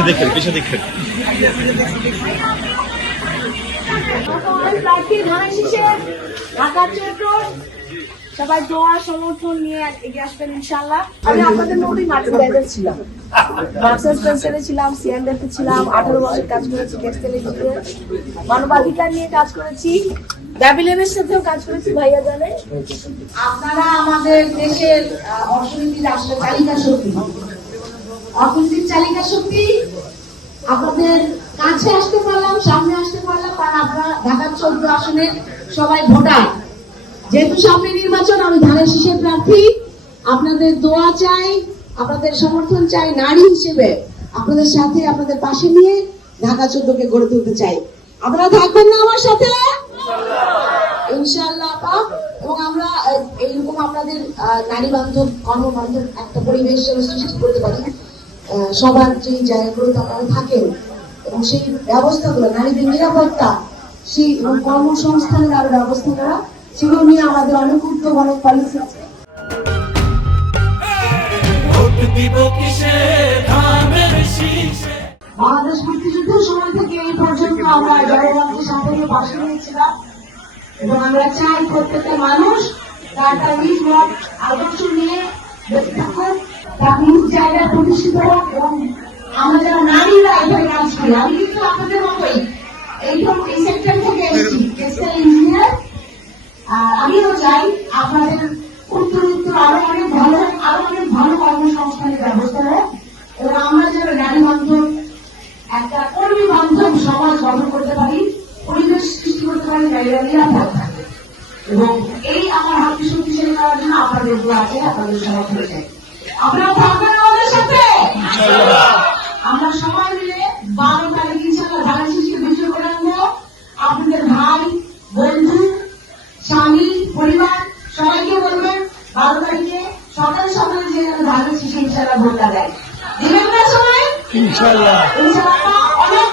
পিছিয়ে দেখেন ঢাকা চট্টগ্রাম সবাই দোয়া সমর্থন নিয়ে এগিয়ে আসবেন ইনশাআল্লাহ। আমি আপনাদের মতোই মার্চেন্ডাইজার ছিলাম, মার্কস স্পেন্সারে ছিলাম, সিএনডেতে ছিলাম, 18 বছর কাজ করেছি, টেক্সটাইল মানবাধিকার নিয়ে কাজ করেছি, ব্যাবিলিয়নের সাথেও কাজ করেছি। ভাইয়া জানে আপনারা আমাদের দেশের অর্থনীতির আসলে চালিকা শক্তি, অর্থনীতির চালিকা শক্তি। আপনাদের কাছে আসতে পারলাম, সামনে আসতে পারলাম, কারণ আপনারা ঢাকা 14 আসনের সবাই ভোটার। যেহেতু সামনে নির্বাচন, আমি ধানের শীষের প্রার্থী। আপনাদের দোয়া চাই, আপনাদের সমর্থন চাই। নারী হিসেবে আপনাদের সাথে, আপনাদের পাশে নিয়ে ঢাকা 14কে গড়ে তুলতে চাই। আপনারা থাকবেন না আমার সাথে ইনশাআল্লাহ আপা? এবং আমরা এইরকম আপনাদের নারী বান্ধব, কর্মবান্ধব একটা পরিবেশ সৃষ্টি করতে পারি সবার যে জায়গাগুলোতে আপনারা থাকেন, এবং সেই ব্যবস্থাগুলো, নারীদের নিরাপত্তা, সেই কর্মসংস্থানের আরো ব্যবস্থা করা, সেগুলো নিয়ে আমাদের অনেক উদ্যোগ, অনেক পলিসি আছে। বাংলাদেশ মুক্তিযুদ্ধের সময় থেকে এই পর্যন্ত আমরা জনগণকে সাথে পাশে নিয়েছিলাম, এবং আমরা চাই প্রত্যেকটা মানুষ তার নিজ মত আদর্শ নিয়ে বেঁচে থাকুক, তার নিজ জায়গায় প্রতিষ্ঠিত হোক, এবং আমরা যারা নারীরা এখানে কাজ করি, আমি কিন্তু আপনাদের মতোই এইরকম এই সেক্টর থেকে এসেছি, টেক্সটাইল ইঞ্জিনিয়ার। আমিও চাই আপনাদের উত্তর আরো অনেক ভালো কর্মসংস্থানের ব্যবস্থা হোক, এবং আমরা যেন নারী বান্ধব একটা কর্মী বান্ধব সমাজ গঠন করতে পারি, পরিবেশ সৃষ্টি করতে পারি, নারীরা নিরাপদ থাকে। এবং এই আমার হাতকে শক্তিশালী করার জন্য আপনাদের দোয়া আছে, আপনাদের সমর্থন চাই। আপনারা থাকবেন আমাদের সাথে। আমরা সবাই মিলে 12 তারিখ ইনশাআল্লাহ ধানের শীষকে বিজয় করে আনবো। আপনাদের ভাই, বন্ধু, স্বামী, পরিবার সবাইকে বলবেন 12 তারিখে সকালে যে ধানের শীষে ইনশাআল্লাহ ভোটটা দেয়। দিবেন না সবাই ইনশাআল্লাহ? অনেক